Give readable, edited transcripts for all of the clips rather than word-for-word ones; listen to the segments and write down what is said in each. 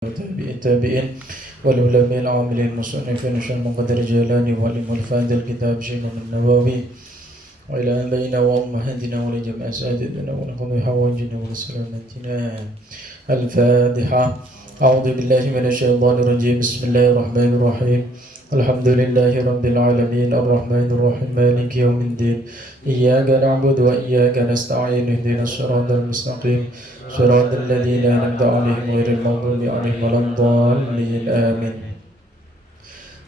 التابعين والعلماء العاملين المصنفين شيخ مقدر الجيلاني وعلم الفاضل الكتاب شيخ النووي وإلى آبائنا وأمهاتنا ولجميع أساتذتنا ونقضي حوائجنا وسلامتنا. الفاتحة. أعوذ بالله من الشيطان الرجيم. بسم الله الرحمن الرحيم. الحمد لله رب العالمين الرحمن الرحيم مالك يوم الدين إياك نعبد وإياك نستعين اهدنا الصراط المستقيم صراط الذين أنعمت عليهم غير المغضوب عليهم ولا الضالين آمين.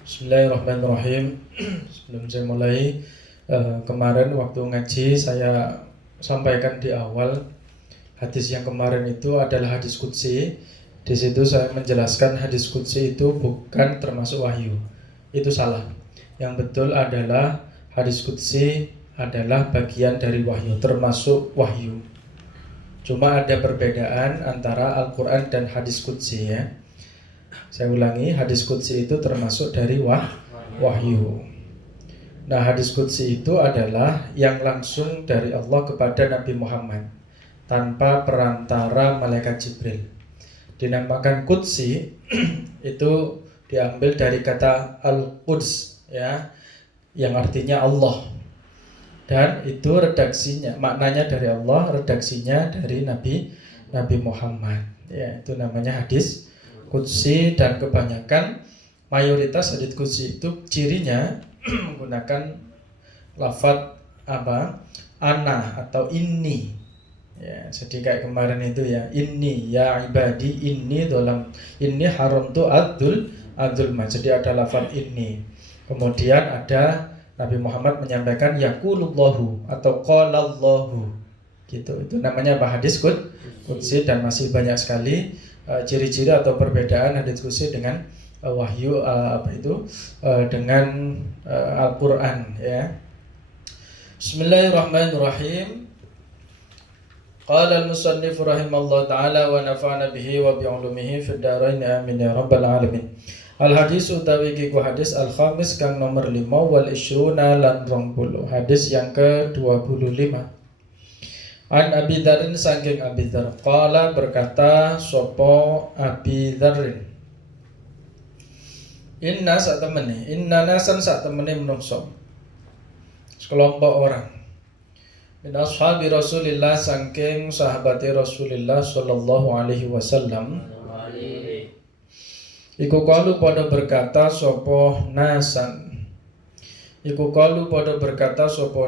Bismillahirrahmanirrahim. Sebelum saya mulai, kemarin waktu ngaji saya sampaikan di awal hadis yang kemarin itu adalah hadis qudsi. Di situ saya menjelaskan hadis qudsi itu bukan termasuk wahyu. Itu salah. Yang betul adalah hadis qudsi adalah bagian dari wahyu, termasuk wahyu. Cuma ada perbedaan antara Al-Quran dan hadis qudsi ya. Saya ulangi, hadis qudsi itu termasuk dari wahyu. Nah, hadis qudsi itu adalah yang langsung dari Allah kepada Nabi Muhammad tanpa perantara malaikat Jibril. Dinamakan qudsi itu diambil dari kata Al-Quds ya, yang artinya Allah. Dan itu redaksinya, maknanya dari Allah, redaksinya dari Nabi Muhammad. Ya, itu namanya hadis qudsi. Dan kebanyakan mayoritas hadis qudsi itu cirinya menggunakan lafadz ana atau inni. Ya, jadi kayak kemarin itu ya, inni ya ibadi, inni dalam inni haram tu adul. Jadi ada lafadz inni. Kemudian ada Nabi Muhammad menyampaikan yaqulullahu atau qalallahu gitu. Itu namanya hadis qudsi. Dan masih banyak sekali ciri-ciri atau perbedaan hadis qudsi dengan wahyu dengan Al-Qur'an ya. Bismillahirrahmanirrahim. Qala al-musannif rahimallahu ta'ala wa nafa'ana bihi wa bi'ulumihi fid dharain amin ya rabbal alamin. Al-hadis utawi kiku hadis al-khamis kang nomor 5 wal isyruna lan 20. Hadis yang ke-25. An Abi Dzarrin saking Abi Dzar qala berkata sopo Abi Dzarrin, inna nasan sak temene menungso sekelompok orang min ashabi Rasulillah saking sahabati Rasulillah sallallahu alaihi wasallam iku kalu pada berkata sopo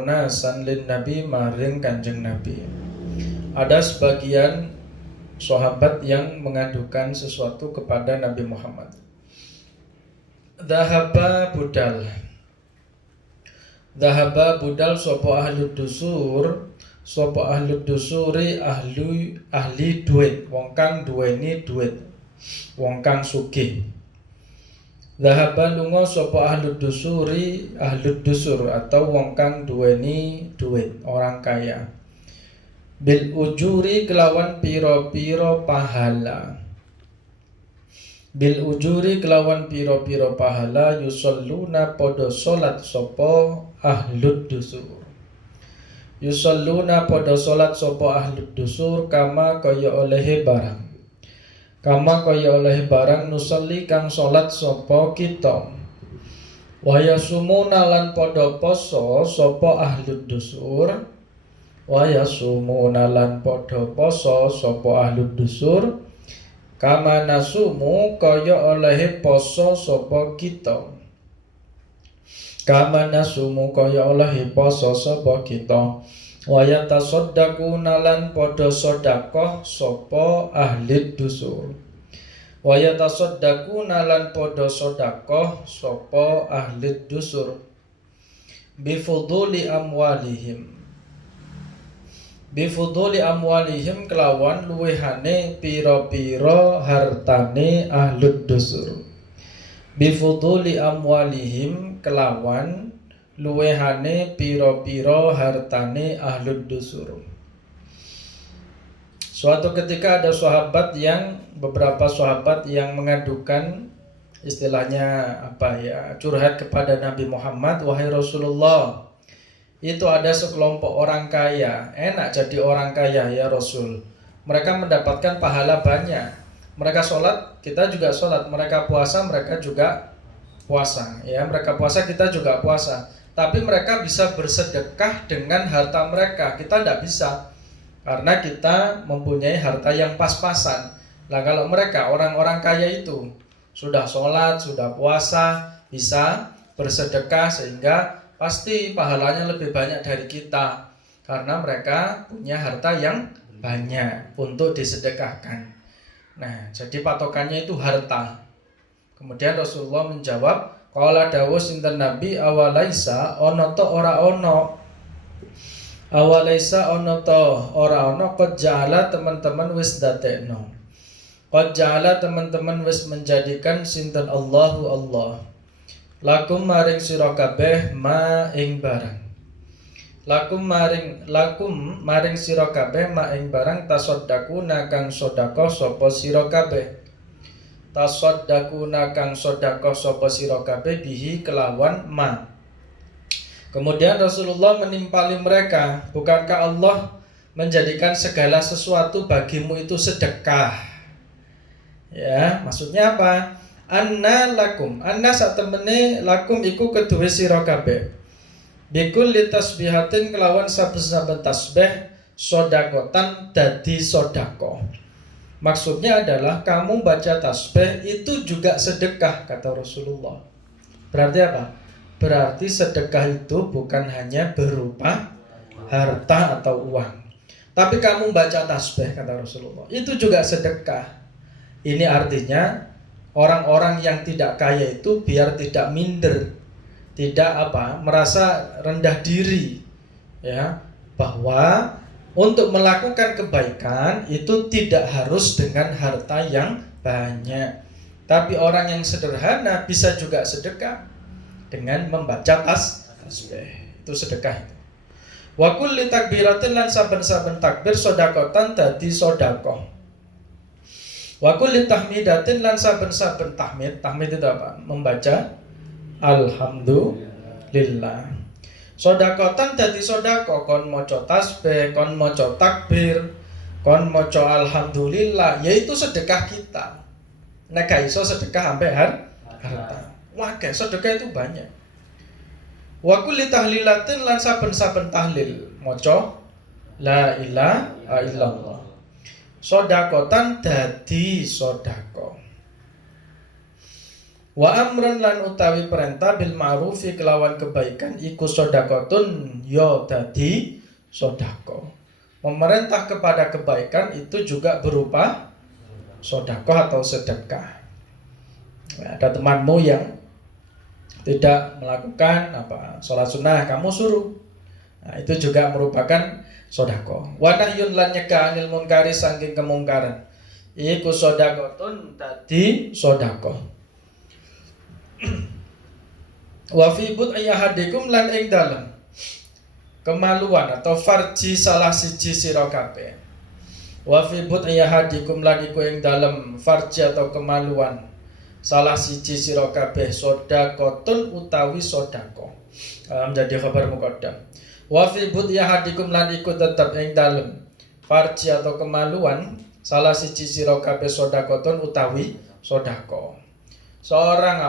nasan lin Nabi maring Kanjeng Nabi. Ada sebagian sahabat yang mengadukan sesuatu kepada Nabi Muhammad. Dhahaba budal sopo ahli dusuri ahli duit, wong kang duweni duit, wong kang sugih. Dhahaba lunga sapa ahli dusur atau wong kang duweni duit, orang kaya. Bil ujuri kelawan piro-piro pahala. Yusalluna podo salat sapa ahli dusur kama kaya oleh barang nusalli kang salat sapa kita. Wa yasumuna lan padha poso sapa ahlud dusur kama nasumu kaya oleh poso sapa kita. Wa yatasaddaquna lan padha sedekah sapa ahli dusur. Bifuduli amwalihim kelawan luwehane pira-pira hartane ahli dusur. Bifuduli amwalihim kelawan luwehane pira-pira hartane ahlud dusur. Suatu ketika ada beberapa sahabat yang mengadukan istilahnya curhat kepada Nabi Muhammad, wahai Rasulullah, itu ada sekelompok orang kaya, enak jadi orang kaya ya Rasul. Mereka mendapatkan pahala banyak, Mereka sholat, kita juga sholat. Mereka puasa, mereka juga puasa. Ya, mereka puasa, kita juga puasa. Tapi mereka bisa bersedekah dengan harta mereka. Kita tidak bisa, karena kita mempunyai harta yang pas-pasan. Nah, kalau mereka orang-orang kaya itu sudah sholat, sudah puasa, bisa bersedekah, sehingga pasti pahalanya lebih banyak dari kita, karena mereka punya harta yang banyak untuk disedekahkan. Nah, jadi patokannya itu harta. Kemudian Rasulullah menjawab, qala dawuh sinten Nabi, awalaisa ono to ora ono. Awalaisa ono to ora ono, qad ja'ala teman-teman wis dadekno. Qad ja'ala teman-teman wis menjadikan sinten Allahu Allah. Lakum maring sira kabeh ma ing barang. Lakum maring sira kabeh ma ing barang tasaddaquna kang sedekah sapa sira kabeh. Tasaddaquna kang sedekah sapa sira kabeh bihi kelawan ma. Kemudian Rasulullah menimpali mereka, bukankah Allah menjadikan segala sesuatu bagimu itu sedekah? Ya, maksudnya apa? Anna lakum, anna sak temene lakum iku keduwe sira kabeh. Bikul litasbihatin kelawan saben-saben tasbih sodakotan dadi sodako. Maksudnya adalah kamu baca tasbih itu juga sedekah, kata Rasulullah. Berarti apa? Berarti sedekah itu bukan hanya berupa harta atau uang, tapi kamu baca tasbih, kata Rasulullah, itu juga sedekah. Ini artinya orang-orang yang tidak kaya itu biar tidak minder, tidak merasa rendah diri, ya, bahwa untuk melakukan kebaikan itu tidak harus dengan harta yang banyak, tapi orang yang sederhana bisa juga sedekah dengan membaca tasbih. Itu sedekah itu. Wa kulli takbiratin lan saben-saben takbir sodakotan dadi sodakoh. Wa kulli tahmidatin lan saben-saben tahmid itu apa? Membaca alhamdulillah. Sodakotan dadi sodako, kon moco tasbih, kon moco takbir, kon moco alhamdulillah, yaitu sedekah kita. Nek gak iso sedekah sampai harta. Wah, kayak sedekah itu banyak. Wa kulli tahlilatin lan saben-saben tahlil moco la ilaha illallah. Sodakotan dadi sodako. Wa amran lan utawi perintah bil ma'rufi kelawan kebaikan iku sodakotun yo dadi sodako. Memerintah kepada kebaikan itu juga berupa sodako atau sedekah. Ada temanmu yang tidak melakukan sholat sunnah, kamu suruh, nah, itu juga merupakan sodako. Wa nahyun lan nyegah anil munkari saking kemungkaran iku sodakotun dadi sodako. Wa fi bud'i ahadikum lan ing dalem kemaluan atau farji salah siji sira kabeh. Wa fi bud'i ahadikum lan iku ing dalem farji atau kemaluan salah siji sira kabeh sodakotun utawi sodako. Menjadi khabar muqaddam. Wa fi bud'i ahadikum lan iku tetep ing dalem farji atau kemaluan salah siji sira kabeh sodakotun utawi sodako. Seorang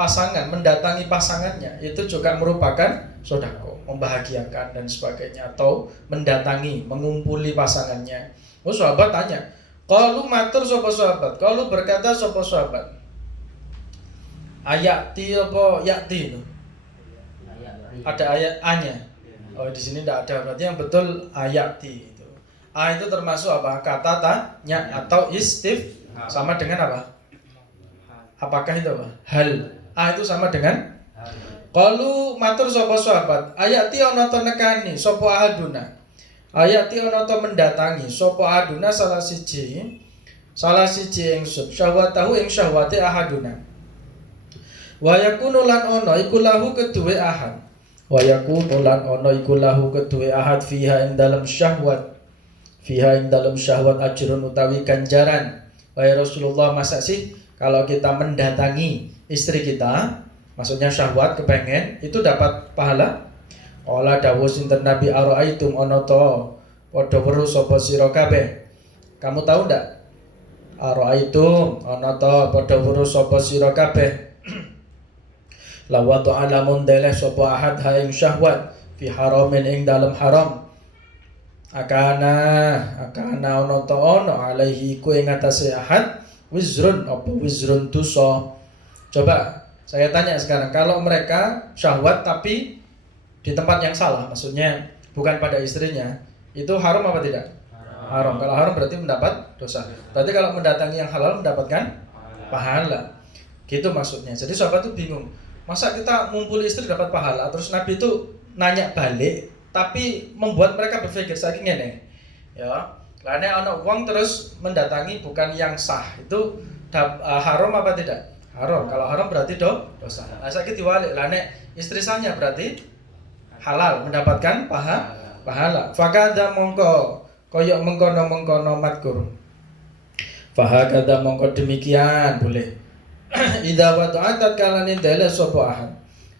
pasangan mendatangi pasangannya itu juga merupakan sodako, membahagiakan dan sebagainya, atau mendatangi, mengumpuli pasangannya. Sahabat tanya, kalau matur sapa sahabat, kalau berkata sapa sahabat, ayati apa yakti itu? Ada ayat A-nya. Oh, di sini tidak ada, berarti yang betul ayati itu. A itu termasuk kata tanya atau istif, sama dengan apa? Apakah itu hal? A itu sama dengan qalu matur sapa sahabat, ayati ana to nekani sapa ahaduna. Ayati ana to mendatangi sapa ahaduna salah siji ingsun syahwatahu ing syahwate ahaduna. Wa yakunu lan ana iku lahu keduwe ahad. Wa yakunu lan ana iku lahu keduwe ahad fiha ing dalam syahwat. Fiha ing dalam syahwat ajrun utawi ganjaran. Wahai Rasulullah, masa sih kalau kita mendatangi istri kita, maksudnya syahwat, kepengen, itu dapat pahala? Qala dawuh sinten Nabi ara'aitum ana ta padha weruh sapa sira kabeh. Kamu tahu ndak? Araitu ana ta padha weruh sapa sira kabeh lawa ta'ala mundeleh sapa ahad ha ing syahwat fi haramin ing dalam haram akana ana ta ana alaihi ku ing atase ahad wizrun apa wizrun dosa. Coba saya tanya sekarang, kalau mereka syahwat tapi di tempat yang salah, maksudnya bukan pada istrinya, itu haram apa tidak? Haram. Kalau haram berarti mendapat dosa. Berarti kalau mendatangi yang halal mendapatkan pahala. Gitu maksudnya. Jadi sahabat itu bingung. Masa kita ngumpuli istri dapat pahala? Terus Nabi itu nanya balik, tapi membuat mereka berpikir saking ngene. Ya, lane ana wong terus mendatangi bukan yang sah. Itu haram apa tidak? Haram. Kalau haram berarti dosa. Nah, saiki diwalik. Lane istri sahnya berarti halal, mendapatkan pahala. Fakada mongko koyok mengkono matkur. Fahakada mongko demikian boleh. Idza wada'atat kalanin dele sapa ahad.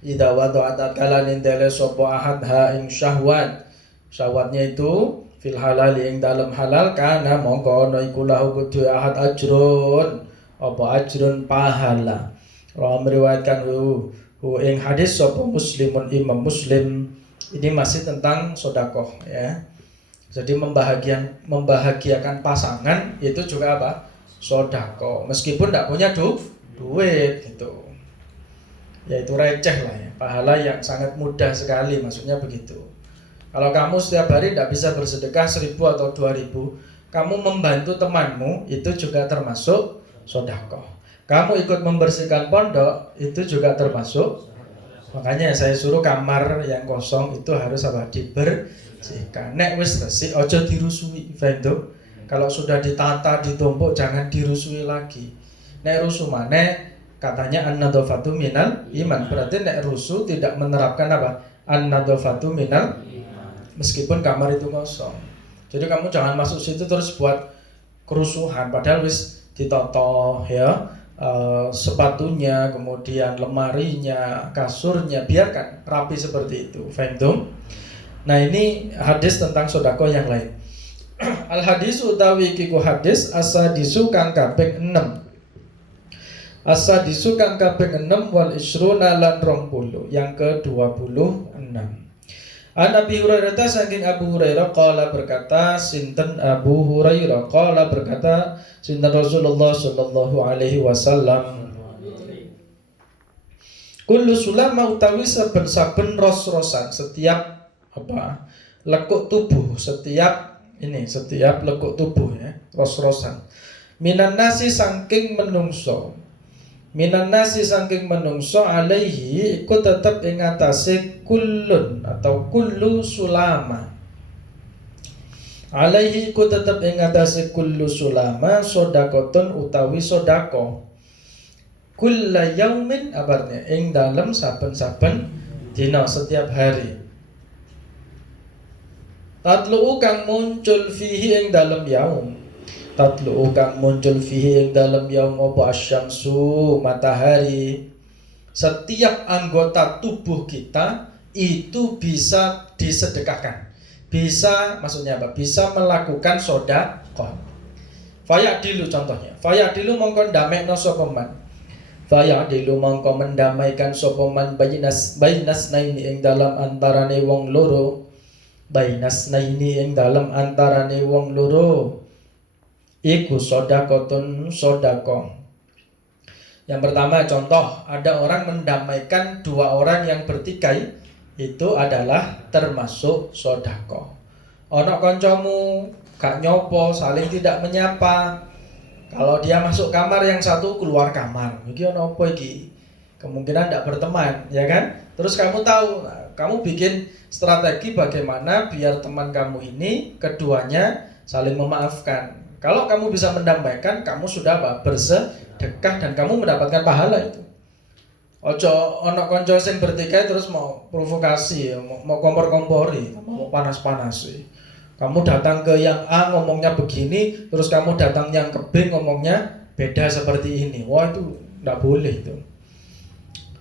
Idza wada'atat kalanin dele sapa ahad ha ing syahwat. Syahwatnya itu fil halal ing dalam halal kana mongko ana iku lahu kudu ahad ajrun. Apa ajrun pahala. Ra meriwayatkan hu ing hadis sapa Muslimun Imam Muslim. Ini masih tentang sedekah ya. Jadi membahagiakan pasangan itu juga apa? Sedekah. Meskipun tidak punya duit gitu. Yaitu receh lah ya. Pahala yang sangat mudah sekali, maksudnya begitu. Kalau kamu setiap hari tidak bisa bersedekah 1.000 atau 2.000, kamu membantu temanmu itu juga termasuk sedekah. Kamu ikut membersihkan pondok itu juga termasuk. Makanya saya suruh kamar yang kosong itu harus apa? Dibersihkan. Nek wis resik aja dirusui, Fendo. Kalau sudah ditata, ditumpuk jangan dirusui lagi. Nek rusuh maneh katanya an-nadhafatu minal iman. Berarti nek rusuh tidak menerapkan apa? An-nadhafatu minal meskipun kamar itu kosong. Jadi kamu jangan masuk situ terus buat kerusuhan padahal wis ditoto ya. Sepatunya, kemudian lemarinya, kasurnya, biarkan rapi seperti itu. Faham? Nah ini hadis tentang sedekah yang lain. Al hadis utawi kiku hadis asadisu kang kaping 6. Asadisu kang kaping 6 wal isruna lan 20 yang ke-26. An Abi Hurairah saking Abu Hurairah qala berkata sinten Abu Hurairah qala berkata sinten Rasulullah sallallahu alaihi wasallam kullu sulama utawi saben-saben ros-rosan setiap apa lekuk tubuh setiap lekuk tubuh ya ros-rosan minan nasi saking menungso alaihi iku tetep ing atase kullun atau kullu sulama. Alaihi iku tetep ing atase kullu sulama sedekahun utawi sedekah. Kulla yaumin abarnya ing dalem saben-saben dina setiap hari. Tatlu kang muncul fihi ing dalem yaum. Tatlu kang muncul fihi ing dalam yaum apa asyamsu matahari. Setiap anggota tubuh kita itu bisa disedekahkan. Bisa maksudnya apa? Bisa melakukan sedekah. Fayadilu contohnya. Fayadilu mongko ndamekno sapa man. Fayadilu mongko mendamaikan sapa man bainas naini ing dalam antarane wong loro. Bainas naini ing dalam antarane wong loro. Iku sodakotun sodako. Yang pertama contoh, ada orang mendamaikan dua orang yang bertikai, itu adalah termasuk sodako. Ono koncomu gak nyopo, saling tidak menyapa. Kalau dia masuk kamar yang satu keluar kamar, iki ono apa iki? Kemungkinan tidak berteman, ya kan? Terus kamu tahu, kamu bikin strategi bagaimana biar teman kamu ini keduanya saling memaafkan. Kalau kamu bisa mendamaikan, kamu sudah bersedekah dan kamu mendapatkan pahala itu. Ojo ono konco sing bertikai terus mau provokasi, mau kompor-kompori, mau panas-panasi. Kamu datang ke yang A ngomongnya begini, terus kamu datang yang ke B ngomongnya beda seperti ini. Wah itu tidak boleh itu.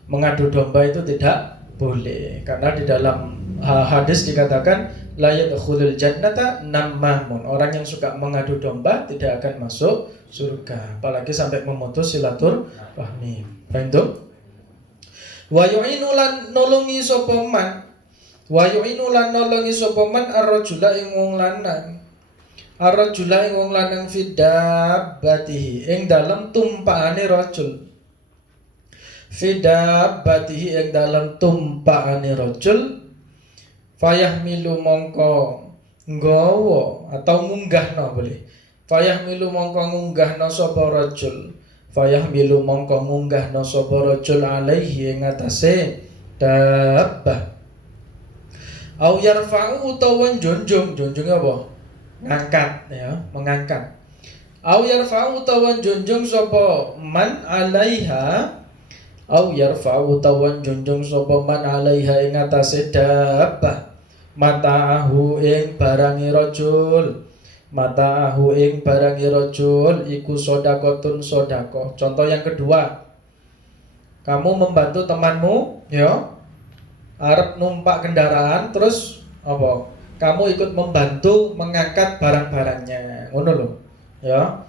Mengadu domba itu tidak boleh. Karena di dalam hadis dikatakan la yadkhulul jannata nammamun. Orang yang suka mengadu domba tidak akan masuk surga, apalagi sampai memutus silaturahmi. Paham tuh? Wa yu'inu lan nolongi sapa man, wa yu'inu lan nolongi sapa man ar-rajula ing wong lanang, ar-rajula ing wong lanang fi dabbatihi ing dalem tumpakane rajul, fi dabbatihi ing dalem tumpakane rajul, fayahmilu mongko nggawa atau munggahno boleh, fayahmilu mongko ngunggahno sapa rajul, fayahmilu mongko ngunggahno sapa rajul alaihi ing atase dabbah, au yarfa'u utawa junjung, junjung apa? Ngangkat ya, mengangkat. Au yarfa'u utawa junjung sapa man alaiha, au yarfa'u utawa junjung sapa man alaiha ing atase dabbah, mata'ahu ing barangi rajul, mata'ahu ing barangi rajul iku sodakotun sodako. Contoh yang kedua, kamu membantu temanmu ya arep numpak kendaraan, terus apa? Kamu ikut membantu mengangkat barang-barangnya, ngono lho ya.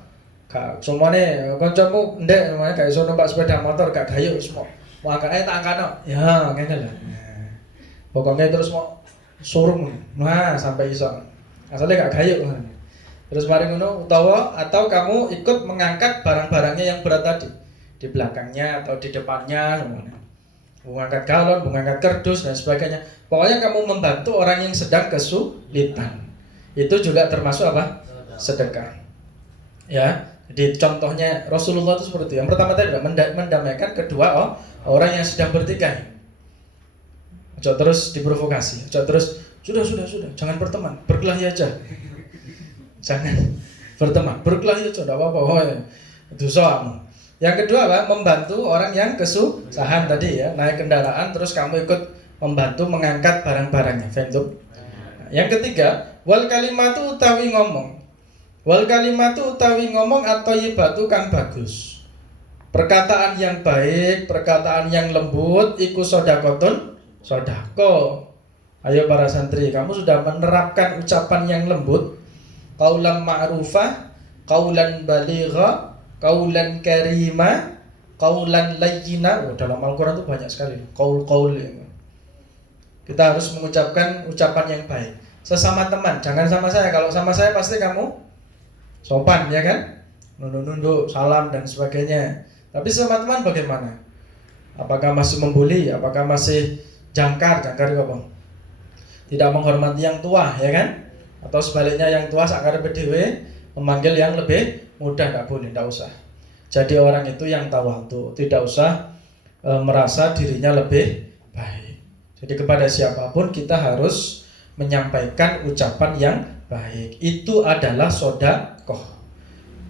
Gak semuanya kancamu ndek namanya gak iso numpak sepeda motor, gak gayo semua. Mau angkat tak angkano. Ya, ngene lah. Pokoknya terus mau surung. Nah, sampai iso. Asalnya gak gayo. Terus mari ngono utawa atau kamu ikut mengangkat barang-barangnya yang berat tadi di belakangnya atau di depannya, mengangkat galon, mengangkat kardus dan sebagainya. Pokoknya kamu membantu orang yang sedang kesulitan. Itu juga termasuk apa? Sedekah. Ya. Jadi contohnya Rasulullah itu seperti itu. Yang pertama tadi mendamaikan, kedua orang yang sedang bertikai. Jangan terus diprovokasi, jangan terus sudah, jangan berteman, berkelahi aja. Jangan berteman, berkelahi aja, tidak apa-apa. Itu soalmu. Yang kedua apa? Membantu orang yang kesusahan tadi ya, naik kendaraan terus kamu ikut membantu mengangkat barang-barangnya. Faham? Yang ketiga, wal kalimatu utawi ngomong. Wal kalimatu utawi ngomong atau yibatu kang bagus. Perkataan yang baik, perkataan yang lembut iku sodakotun sodako. Ayo para santri, kamu sudah menerapkan ucapan yang lembut, qaulan ma'rufah, qaulan baligha, qaulan karima, qaulan layyina. Dalam Al-Qur'an itu banyak sekali qaul-qaul ini. Kita harus mengucapkan ucapan yang baik sesama teman, jangan sama saya. Kalau sama saya pasti kamu sopan ya kan, nunduk-nunduk, salam dan sebagainya. Tapi sama teman bagaimana? Apakah masih membuli? Apakah masih jangkar itu apa? Tidak menghormati yang tua ya kan? Atau sebaliknya yang tua sakar PDW memanggil yang lebih muda, tidak boleh, tidak usah. Jadi orang itu yang tawadhu, tidak usah merasa dirinya lebih baik. Jadi kepada siapapun kita harus menyampaikan ucapan yang baik. Itu adalah sodakoh.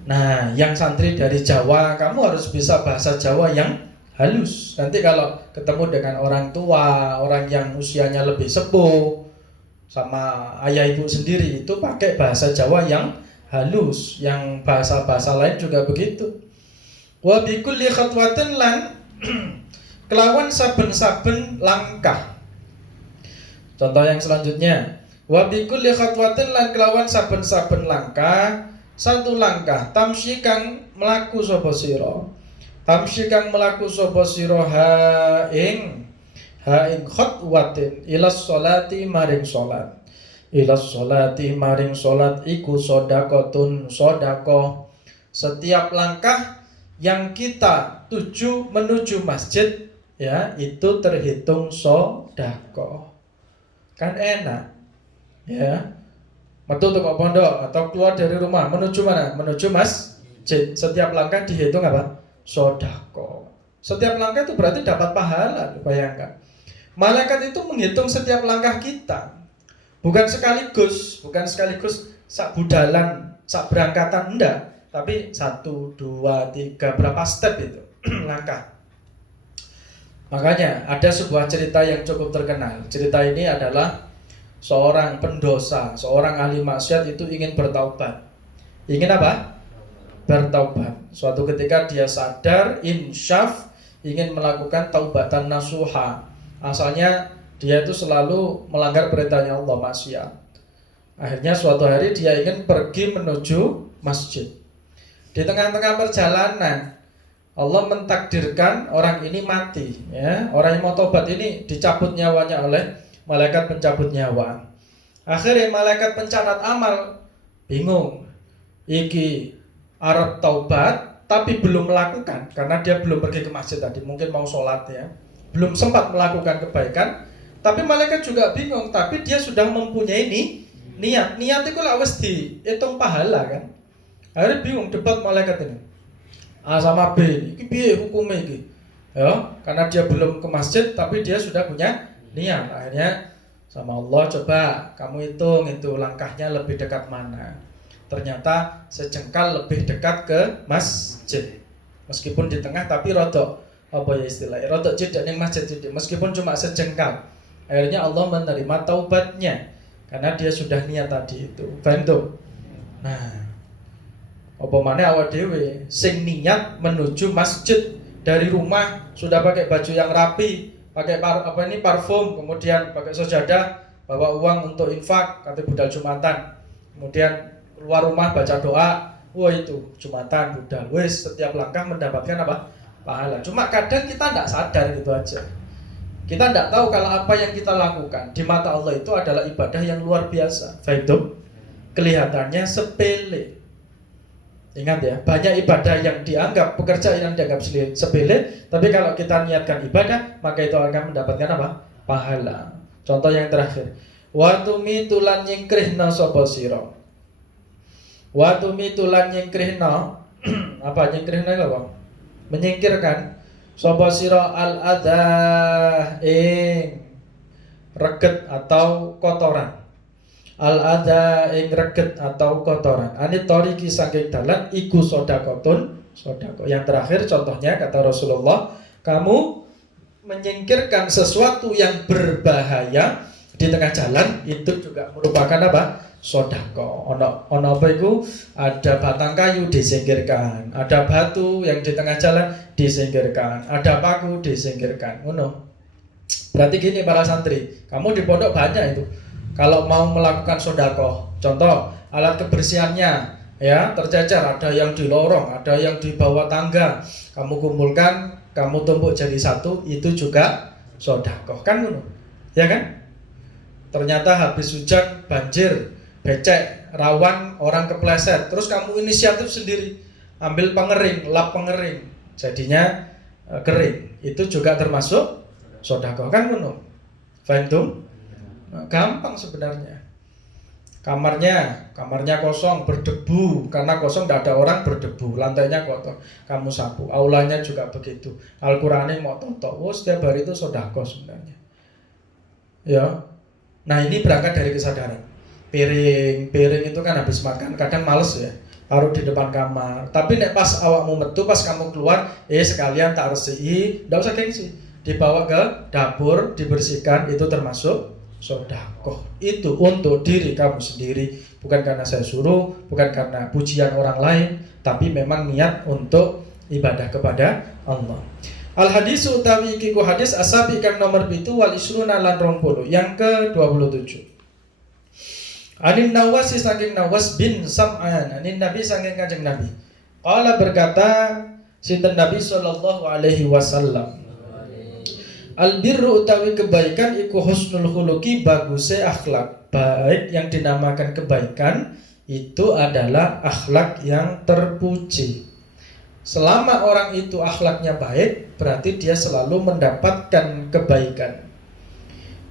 Nah, yang santri dari Jawa, kamu harus bisa bahasa Jawa yang halus. Nanti kalau ketemu dengan orang tua, orang yang usianya lebih sepuh, sama ayah ibu sendiri, itu pakai bahasa Jawa yang halus. Yang bahasa-bahasa lain juga begitu. Wa bikulli khatwatin lan kelawan saben-saben langkah. Contoh yang selanjutnya, wa bikulli khatwatin lan kelawan saben-saben langkah, satu langkah tamsyi kang mlaku sapa sira, tamsyi kang mlaku sapa sira ha ing khatwatin ilas sholati maring salat, ilas sholati maring salat iku sodakotun sodako. Setiap langkah yang kita tuju menuju masjid ya itu terhitung sodako. Kan enak ya, metu toko pondok atau keluar dari rumah menuju mana? Menuju masjid. Setiap langkah dihitung apa? Sodako. Setiap langkah itu berarti dapat pahala. Bayangkan, malaikat itu menghitung setiap langkah kita. Bukan sekaligus sak budalan, sak berangkatan, enggak. Tapi 1, 2, 3, berapa step itu langkah. Makanya ada sebuah cerita yang cukup terkenal. Cerita ini adalah seorang pendosa, seorang ahli maksiat itu ingin bertaubat. Ingin apa? Bertaubat. Suatu ketika dia sadar, insyaf, ingin melakukan taubatan nasuha. Asalnya dia itu selalu melanggar perintahnya Allah, maksiat. Akhirnya suatu hari dia ingin pergi menuju masjid. Di tengah-tengah perjalanan Allah mentakdirkan orang ini mati, ya. Orang yang mau tobat ini dicabut nyawanya oleh malaikat pencabut nyawa. Akhirnya malaikat pencatat amal bingung. Iki arep taubat tapi belum melakukan karena dia belum pergi ke masjid tadi, mungkin mau sholat ya. Belum sempat melakukan kebaikan, tapi malaikat juga bingung, tapi dia sudah mempunyai niat itu lah wis dihitung pahala kan. Akhirnya bingung, debat malaikat ini A sama B, ini piye hukumnya ini ya, karena dia belum ke masjid tapi dia sudah punya niat. Akhirnya sama Allah, coba kamu hitung itu langkahnya lebih dekat mana. Ternyata sejengkal lebih dekat ke masjid, meskipun di tengah tapi rodok apa ya istilahnya, rodok jeda ning masjid jadi meskipun cuma sejengkal. Akhirnya Allah menerima taubatnya karena dia sudah niat tadi itu. Paham tuh? Nah, apa mana awak dewe sing niat menuju masjid dari rumah sudah pakai baju yang rapi, pakai parfum, kemudian pakai sajadah, bawa uang untuk infak kata budal Jumatan, kemudian keluar rumah baca doa, wah itu Jumatan budal, wes setiap langkah mendapatkan apa? Pahala. Cuma kadang kita tidak sadar gitu aja. Kita tidak tahu kalau apa yang kita lakukan di mata Allah itu adalah ibadah yang luar biasa. Baik tuh, kelihatannya sepele. Ingat ya, banyak ibadah yang dianggap, pekerjaan yang dianggap sepele, tapi kalau kita niatkan ibadah, maka itu akan mendapatkan apa? Pahala. Contoh yang terakhir, wa tumitulan nyingkrihna sapa sira. Wa tumitulan nyingkrihna apa nyingkrihna apa? Menyingkirkan sapa sira al adza ing reget atau kotoran. Al-adha ing reget atau kotoran anit toriki saking dalan iku sodakotun sodako. Yang terakhir contohnya kata Rasulullah, kamu menyingkirkan sesuatu yang berbahaya di tengah jalan itu juga merupakan apa? Sodako. Ono apa itu? Ada batang kayu disingkirkan, ada batu yang di tengah jalan disingkirkan, ada paku disingkirkan. Berarti gini para santri, kamu di pondok banyak itu. Kalau mau melakukan sodako, contoh alat kebersihannya ya tercecer, ada yang di lorong, ada yang di bawah tangga, kamu kumpulkan, kamu tumpuk jadi satu, itu juga sodako kan ya kan? Ternyata habis hujan, banjir, becek, rawan, orang kepleset, terus kamu inisiatif sendiri ambil pengering, lap pengering, jadinya kering, itu juga termasuk sodako kan Faham? Gampang sebenarnya. Kamarnya kosong, berdebu. Karena kosong tidak ada orang, berdebu. Lantainya kotor, kamu sapu. Aulanya juga begitu. Al-Qur'annya mau tonton. Setiap hari itu sodako sebenarnya. Ya. Nah ini berangkat dari kesadaran. Piring itu kan habis makan kadang males ya, taruh di depan kamar. Tapi nek pas awakmu metu, pas kamu keluar, sekalian tak resiki, tidak usah gengsi, dibawa ke dapur, dibersihkan, itu termasuk sodako. Itu untuk diri kamu sendiri, bukan karena saya suruh, bukan karena pujian orang lain, tapi memang niat untuk ibadah kepada Allah. Al hadis utawi iku hadis asabi kang nomor 7 wal isruna lan 20 yang ke-27. Anin Nawas saking Nawas bin Sam'an, anin Nabi saking Kanjeng Nabi. Qala berkata sinten Nabi sallallahu alaihi wasallam, al-birru utawi kebaikan iku husnul khuluqi, baguse akhlak. Baik yang dinamakan kebaikan itu adalah akhlak yang terpuji. Selama orang itu akhlaknya baik, berarti dia selalu mendapatkan kebaikan.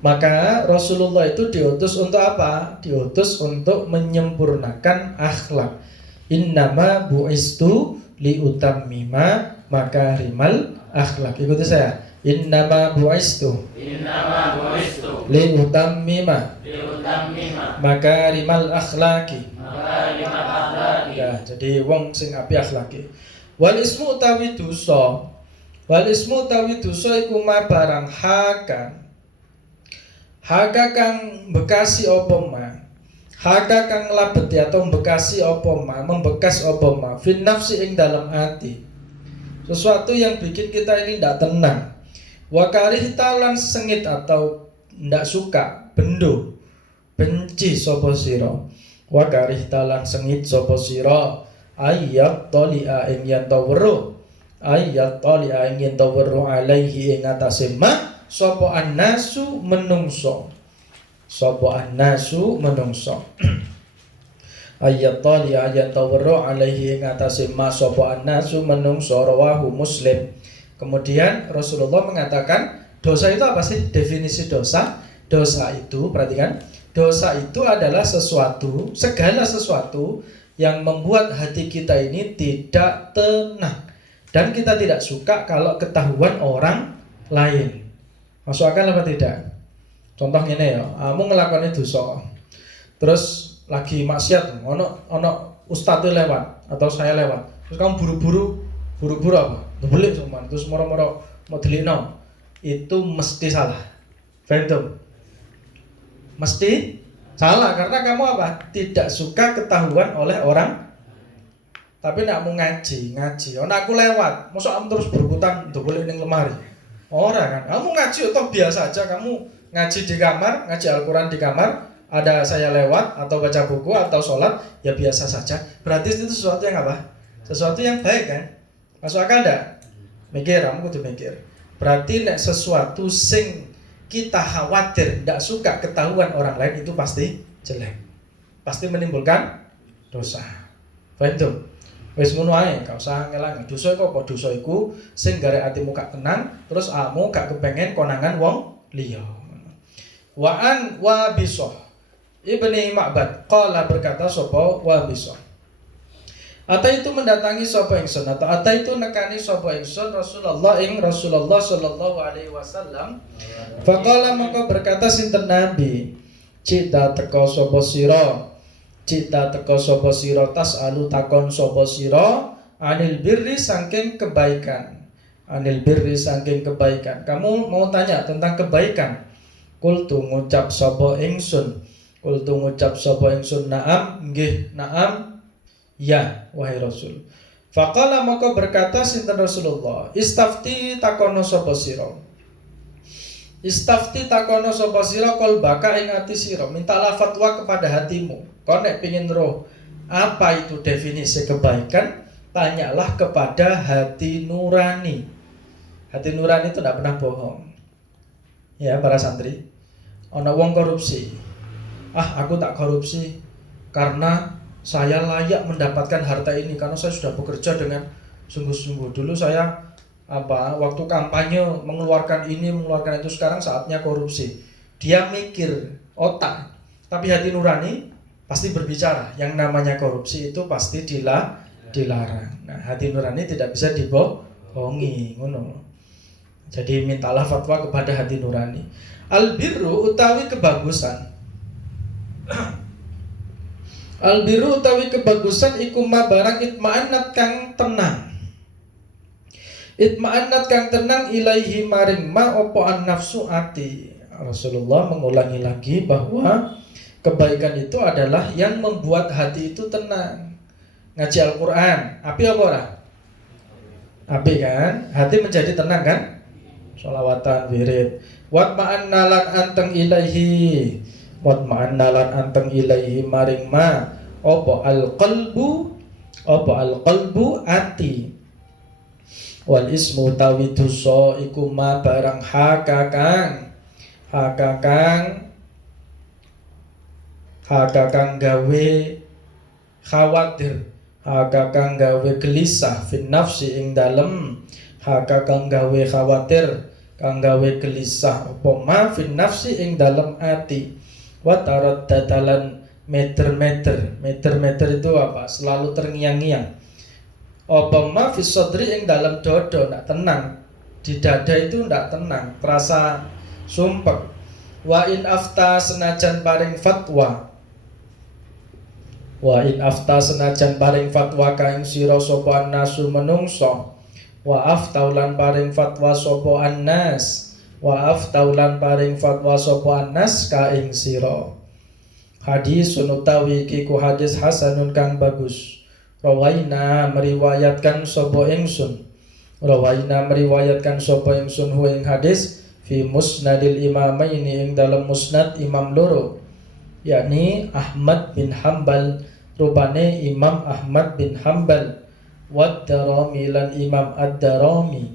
Maka Rasulullah itu diutus untuk apa? Diutus untuk menyempurnakan akhlak. Innama bu'istu liutammima makarimal akhlak. Ikuti saya. Innama bu'istu liutammima makarimal akhlaki. Ya, jadi wong sing api akhlaki. Wal ismu utawi dosa. Wal ismu utawi dosa iku ma barang haka kang bekasi apa ma. Haka kang labeti atau bekasi apa ma, membekas apa ma fin nafsi ing dalam hati. Sesuatu yang bikin kita ini tidak tenang. Wa karihta lan sengit atau ndak suka, bendo benci sapa sira wa karihta lan sengit sapa sira ayat talia ing yen ta weruh ayat talia ing yen ta weruh alaihi ing atase ma sapa annasu menungso ayat talia yen ta weruh alaihi ing atase ma sapa annasu menungso rawahu Muslim. Kemudian Rasulullah mengatakan dosa itu apa sih? Definisi dosa. Dosa itu, perhatikan, dosa itu adalah sesuatu, segala sesuatu yang membuat hati kita ini tidak tenang. Dan kita tidak suka kalau ketahuan orang lain. Masuk akal apa tidak? Contoh ini ya, kamu ngelakuin dosa. Terus lagi maksiat, ono ustadz lewat atau saya lewat. Terus kamu buru-buru apa? Beli semua, terus moro-moro mau delino, itu mesti salah. Paham? Mesti salah karena kamu apa? Tidak suka ketahuan oleh orang. Tapi nak mau ngaji. Aku lewat, masa kamu terus berebutan beli ning lemari? Ora kan? Kamu ngaji atau biasa aja kamu ngaji di kamar, ngaji Al-Qur'an di kamar, ada saya lewat atau baca buku atau sholat, ya biasa saja. Berarti itu sesuatu yang apa? Sesuatu yang baik kan? Masuk akal enggak? Mikir, kamu kudu mikir. Berarti nek sesuatu sing kita khawatir ndak suka ketahuan orang lain itu pasti jelek. Pasti menimbulkan dosa. Paham tuh? Wis ngono ae, gak usah ngelangi. Dosa iku apa? Dosa iku sing gare atimu gak tenang, terus kamu gak kepengen konangan wong liya. Wa bisah Ibni Ma'bad qala berkata sapa wa bisah. Ata itu mendatangi sapa ingsun atau ata itu nekani sapa ingsun Rasulullah sallallahu alaihi wasallam. Faqala maka berkata sinten Nabi, cita teko sapa sira tasalu takon sapa sira anil birri saking kebaikan. Kamu mau tanya tentang kebaikan. Kultu ngucap sapa ingsun na'am, nggih na'am. Ya, wahai Rasul. Faqala maka berkata sinten Rasulullah, istafti takono sapa sira qalbaka ing ati sira, mintalah fatwa kepada hatimu. Kau nek pengin roh apa itu definisi kebaikan, tanyalah kepada hati nurani. Hati nurani itu tidak pernah bohong. Ya, para santri, ana wong korupsi. Aku tak korupsi karena saya layak mendapatkan harta ini karena saya sudah bekerja dengan sungguh-sungguh. Dulu saya waktu kampanye mengeluarkan ini, mengeluarkan itu, sekarang saatnya korupsi. Dia mikir otak, tapi hati nurani pasti berbicara. Yang namanya korupsi itu pasti dilarang. Nah, hati nurani tidak bisa dibohongi, ngono. Jadi mintalah fatwa kepada hati nurani. Albirru utawi kebagusan. Albiru utawi kebagusan iku ma barang itma'annat kang tenang. Itma'annat kang tenang ilaihi maring ma opo an nafsu ati. Rasulullah mengulangi lagi bahwa kebaikan itu adalah yang membuat hati itu tenang. Ngaji Al-Qur'an, api apa ora? Api kan? Hati menjadi tenang kan? Sholawatan, wirid. Watma'anna lan anteng ilaihi maring ma apa al-qalbu ati. Wal ismu tawi dosa iku ma barang hakakang gawe khawatir, hakakang gawe gelisah fin nafsi ing dalem, hakakang gawe khawatir kang gawe gelisah apa ma fin nafsi ing dalem ati. Watarat datalan meter itu apa? Selalu terngiang-ngiang. Apa ma fis sadri ing dalam dodo ndak tenang. Di dada itu ndak tenang, terasa sumpek. Wa in afta senajan paring fatwa. Kaing sira sapa nasu menungso. Wa aftaulan paring fatwa sapa annas. Kaing sira. Hadis utawi kiku hadis hasanun kang bagus. Rawaina meriwayatkan sapa ingsun hu ing hadis fi musnadil imamaini ing dalam musnad imam loro. yakni Ahmad bin Hambal, rupane Imam Ahmad bin Hambal, wad-Darami lan Imam ad-Darami,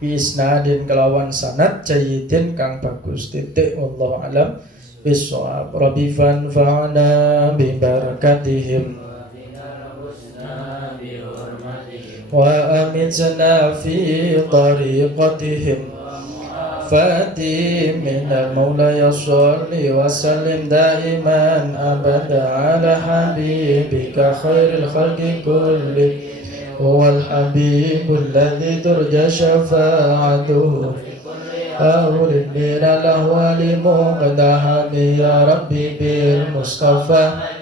bi isnadin kelawan sanad jayyidin kang bagus. Titik wallahu alam bisawab. Rabbi fanfa'na bi barakatihim wa amitna fi tariqatihim Fatih minal maula ya salli wa sallim daiman abada ala habibika khairil khalqi kulli huwal habibul ladzi turja syafa'atuhu awlid minal ahwali muqdahami ya rabbi bil mustafa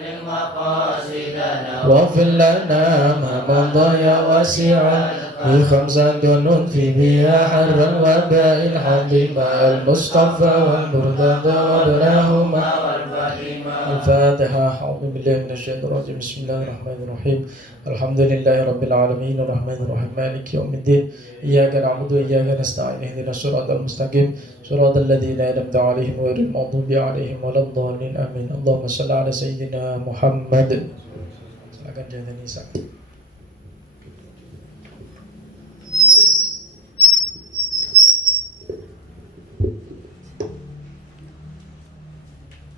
waghfir lana ma madha ya wasi'an بخمسة ننفي بها حر الوباء الحظيم المصطفى والمرتضى وابناهما الفاتحة. أعوذ بالله من الشيطان الرجيم. بسم الله الرحمن الرحيم. الحمد لله رب العالمين الرحمن الرحيم مالك يوم الدين إياك نعبد وإياك نستعين اهدنا الصراط المستقيم صراط الذين أنعمت عليهم غير المغضوب عليهم ولا الضالين آمين. اللهم صل على سيدنا محمد. Silakan Jangan Nisa.